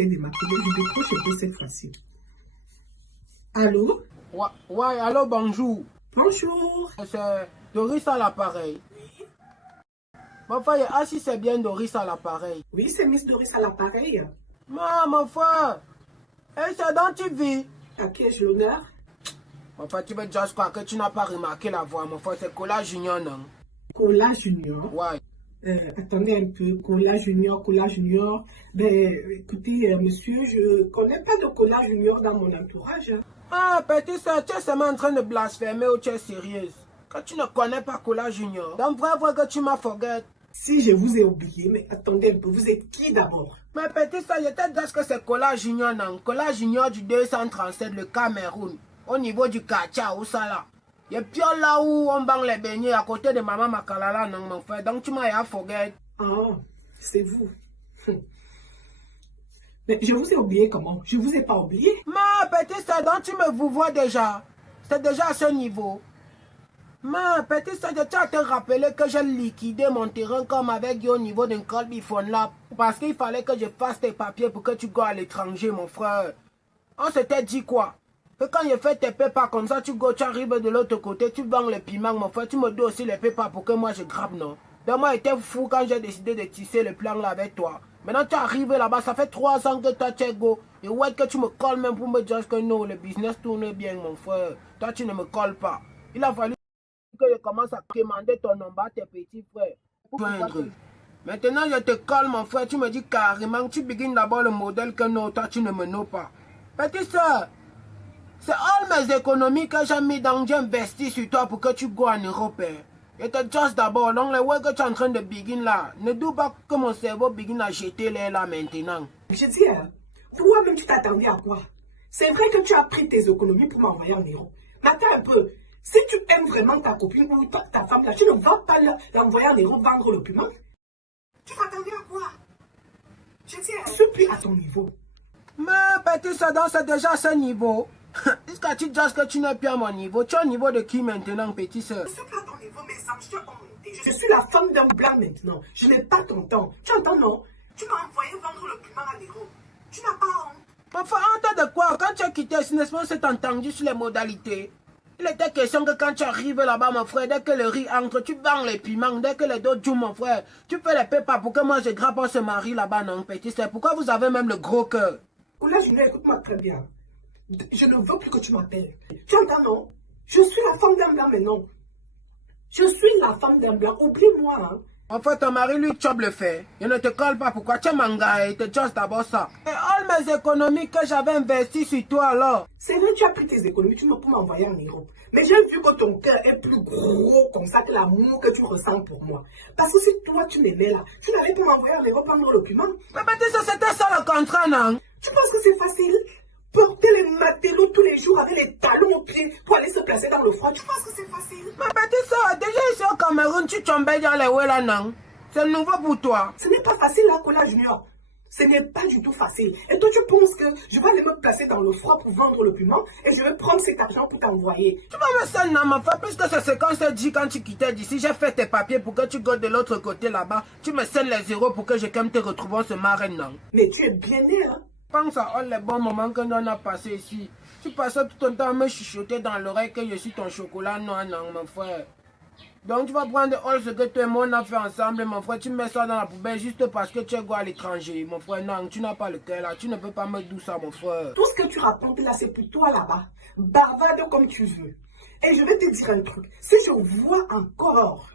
essaie de m'appeler, je décroche un peu cette fois-ci. Allô? Ouais, allô, bonjour. Bonjour. C'est Doris à l'appareil. Oui, Mon frère, ah si c'est bien Doris à l'appareil. oui, c'est Miss Doris à l'appareil. Mon frère, c'est dans tu vis. À qui ai-je l'honneur? Mon frère, tu veux dire quoi que tu n'as pas remarqué la voix, mon frère, c'est Cola Junior, non? Cola Junior. Ouais. Attendez un peu, Cola Junior, Cola Junior. Ben, écoutez, monsieur, je connais pas de Cola Junior dans mon entourage. Hein. Ah, petit soeur, tu es seulement en train de blasphémer ou tu es sérieuse? Quand tu ne connais pas Cola Junior, donc vrai que tu m'as forget. Si je vous ai oublié, mais attendez un peu, vous êtes qui d'abord? Mais petit soeur, je te dis que c'est Cola Junior, non? Cola Junior du 237, le Cameroun, au niveau du Kacha, où ça là? Et puis là où on bang les beignets à côté de maman Makalala, non, mon frère. Donc tu m'as forget. Ah, c'est vous. Mais je vous ai oublié comment? Je vous ai pas oublié? Ma petite soeur, donc tu me vous vois déjà. C'est déjà à ce niveau. Ma petite soeur, je tiens à te rappeler que j'ai liquidé mon terrain comme avec au niveau d'un colbifone là. Parce qu'il fallait que je fasse tes papiers pour que tu go à l'étranger, mon frère. On s'était dit quoi? Que quand je fais tes pépas comme ça, tu arrives de l'autre côté, tu vends les piments, mon frère, tu me dois aussi les pépas pour que moi je grappe, non? Donc moi j'étais fou quand j'ai décidé de tisser le plan là avec toi. Maintenant tu arrives là-bas, ça fait 3 ans que toi tu es go. Et ouais que tu me colles même pour me dire que non, le business tourne bien, mon frère. Toi tu ne me colles pas. Il a fallu que je commence à commander ton nom à tes petits frères. Maintenant je te colle, mon frère, tu me dis carrément, tu begins d'abord le modèle que non, toi tu ne me know pas. Petite soeur, c'est all mes économies que j'ai mis dans, j'ai investi sur toi pour que tu go en Europe. Et te just d'abord, donc les ouais que tu es en train de begin là, ne doute pas que mon cerveau begin à jeter les là maintenant. Je dis, toi-même tu t'attendais à quoi? C'est vrai que tu as pris tes économies pour m'envoyer en Europe. Mais attends un peu, si tu aimes vraiment ta copine ou ta femme là, tu ne vas pas l'envoyer en Europe vendre le piment? Tu t'attendais à quoi? Je dis, je suis plus à ton niveau. Mais petit Sadon, c'est déjà à ce niveau. Est-ce que tu dis que tu n'es plus à mon niveau? Tu es au niveau de qui maintenant, petit soeur? Je suis pas à ton niveau, mais ça me fait remonter. Je suis la femme d'un blanc maintenant. Je n'ai pas ton temps. Tu entends, non? Tu m'as envoyé vendre le piment à l'Europe. Tu n'as pas honte. Mais enfin, honte de quoi? Quand tu as quitté Sinesman, c'est entendu sur les modalités. Il était question que quand tu arrives là-bas, mon frère, dès que le riz entre, tu vends les piments, dès que les dos jouent, mon frère, tu fais les pépas pour que moi je grappe on se marie là-bas, non, petit. C'est pourquoi vous avez même le gros cœur. Là, Julien, écoute-moi très bien. Je ne veux plus que tu m'appelles. Tu entends, non? Je suis la femme d'un blanc, mais non. Je suis la femme d'un blanc. Oublie-moi, hein. En fait, ton mari, lui, chope le fait. Il ne te colle pas. Pourquoi? Tu es manga et te chose d'abord ça. Et all mes économies que j'avais investies sur toi, alors. C'est vrai, tu as pris tes économies, tu m'as m'envoyer en Europe. Mais j'ai vu que ton cœur est plus gros comme ça que l'amour que tu ressens pour moi. Parce que si toi, tu m'aimais là, tu n'allais pas m'envoyer en Europe prendre le document. Mais peut-être que c'était ça le contrat, non? Tu penses que c'est facile? Porter les matelots tous les jours avec les talons aux pieds pour aller se placer dans le froid. Tu penses que c'est facile? Mais petit ça, déjà ici au Cameroun, tu tombes dans les ouais là, non? C'est nouveau pour toi. Ce n'est pas facile là, Cola Junior. Ce n'est pas du tout facile. Et toi, tu penses que je vais aller me placer dans le froid pour vendre le piment et je vais prendre cet argent pour t'envoyer. Tu vas me scène, non, ma femme, puisque c'est ce qu'on s'est dit quand tu quittais d'ici. J'ai fait tes papiers pour que tu goes de l'autre côté là-bas. Tu me scènes les zéros pour que je comme te retrouvons ce marin, non? Mais tu es bien né, hein? Pense à all les bons moments que nous on a passé ici. Tu passais tout ton temps à me chuchoter dans l'oreille que je suis ton chocolat noir, non, mon frère. Donc tu vas prendre all ce que toi et moi on a fait ensemble, mon frère. Tu mets ça dans la poubelle juste parce que tu es quoi à l'étranger, mon frère. Non, tu n'as pas le cœur là. Tu ne peux pas me dire ça, mon frère. Tout ce que tu racontes là, c'est pour toi là-bas. Bavarde comme tu veux. Et je vais te dire un truc. Si je vois encore,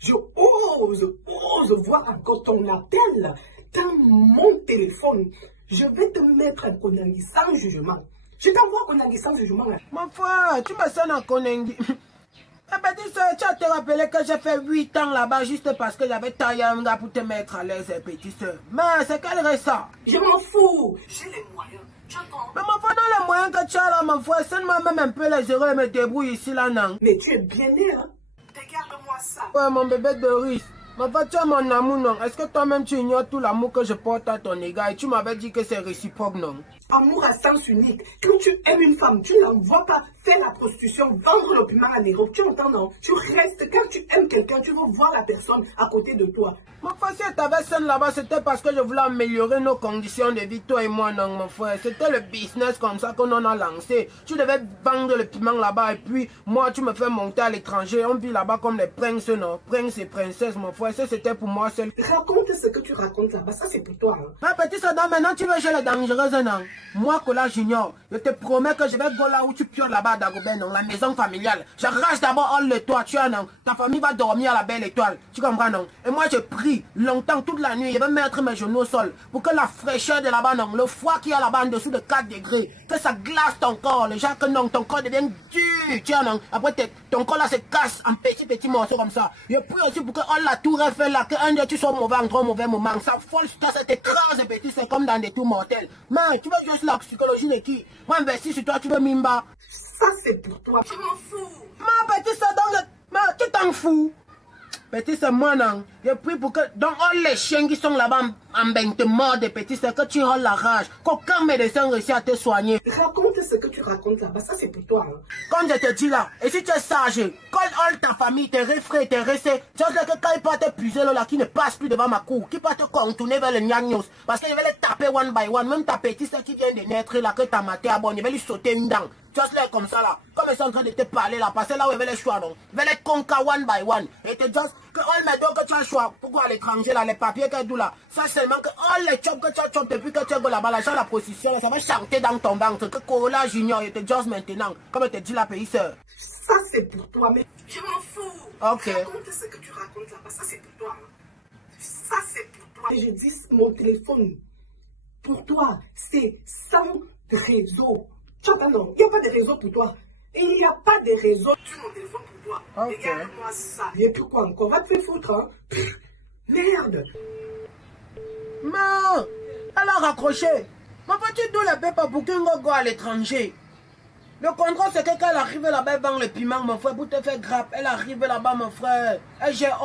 je ose voir encore ton appel dans mon téléphone, je vais te mettre un Konangi sans jugement. Je t'envoie un Konangi sans jugement là. Mon frère, tu me sens en Konangi. Mais petit soeur, tu as te rappelé que j'ai fait 8 ans là-bas juste parce que j'avais taillé un gars pour te mettre à l'aise, petit soeur. Mais c'est quel reste ça? Je m'en fous. J'ai les moyens. J'entends. Mais mon frère, dans les moyens que tu as là, mon frère, seulement même un peu les zéros et me débrouille ici là, non? Mais tu es bien né, hein? Regarde-moi ça. Ouais, mon bébé Doris. Mon frère, tu as mon amour, non? Est-ce que toi-même tu ignores tout l'amour que je porte à ton égard et tu m'avais dit que c'est réciproque, non? Amour à sens unique. Quand tu aimes une femme, tu n'envoies pas faire faire la prostitution, vendre le piment à Nairobi. Tu entends, non? Tu restes, quand tu aimes quelqu'un, tu veux voir la personne à côté de toi. Mon frère, si tu avais scène là-bas, c'était parce que je voulais améliorer nos conditions de vie, toi et moi, non, mon frère. C'était le business comme ça qu'on en a lancé. Tu devais vendre le piment là-bas et puis moi, tu me fais monter à l'étranger. On vit là-bas comme les princes, non? Princes et princesses, mon frère. Ça, c'était pour moi seul. Raconte ce que tu racontes là-bas, ça c'est pour toi. Hein. Mais petit Sadam, maintenant tu veux jouer les dangereuses, non? Moi, Kola Junior, je te promets que je vais go là où tu pioles là-bas à Dagobert, non? La maison familiale. J'arrache d'abord all le toit, tu vois, non? Ta famille va dormir à la belle étoile. Tu comprends, non? Et moi, je prie longtemps, toute la nuit, je vais mettre mes genoux au sol pour que la fraîcheur de là-bas, non? Le froid qu'il y a là-bas en dessous de 4 degrés, que ça glace ton corps. Le genre que non, ton corps devient dur, tu vois, non? Après, ton corps là se casse en petits morceaux comme ça. Je prie aussi pour que all la tour Eiffel là, qu'un jour tu sois mauvais en trop mauvais moment. Ça folle, ça t'écrase, petit, c'est comme dans des tours mortels. Mais tu veux juste la psychologie de qui? Moi, investir sur toi, tu veux Mimba. Ça, c'est pour toi. Je m'en fous. Ma petit, ça donne... Mais tu t'en fous. Petit, c'est moi, non. Je prie pour que... Donc, les chiens qui sont là-bas en bain te mordent, petit, c'est que tu rôles la rage. Qu'aucun médecin réussit à te soigner. Raconte ce que tu racontes là-bas. Ça, c'est pour toi. Hein. Comme je te dis là, et si tu es sage, quand ta famille, tes refrains, tes recets, tu sais que quand il peut t'épuiser là, qui ne passe plus devant ma cour, qui peut te contourner vers le gnagnos, parce que je vais les taper one by one, même ta petite qui vient de naître là, que t'as maté à bon, je vais lui sauter une dent. Tu vois, comme ça là, comme ils sont en train de te parler là, parce que là où il va les choix, non, il va les conquer one by one, et te just, que all mes dons que tu as choix, pourquoi à l'étranger là, les papiers que tout là, ça seulement que all les chops que tu as chop depuis que tu es là-bas, là, la position là, ça va chanter dans ton ventre, que Kola Junior, il te just maintenant, comme il te dit la pays sœur. Ça c'est pour toi, mais je m'en fous. Ok. Raconte ce que tu racontes là-bas, ça c'est pour toi. Ça c'est pour toi. Et je dis mon téléphone, pour toi, c'est sans réseau. Tu entends, non? Il n'y a pas de réseau pour toi. Il n'y a pas de réseau sur mon téléphone pour toi. Ok. Regarde-moi ça. Et puis quoi encore? Va te faire foutre, hein? Merde. Mais, elle a raccroché. Mais peux-tu d'où la paper pour qu'un go à l'étranger? Le contrôle, c'est que quand elle arrive là-bas, elle vend le piment, mon frère, pour te faire grappe. Elle arrive là-bas, mon frère. Elle gère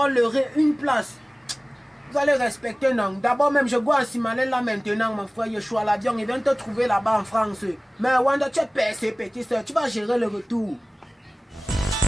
une place. Vous allez respecter, non? D'abord, même, je vois en Simalène là maintenant, mon frère. Je suis à l'avion, il vient te trouver là-bas en France. Mais Wanda, tu es percé, petit soeur. Tu vas gérer le retour.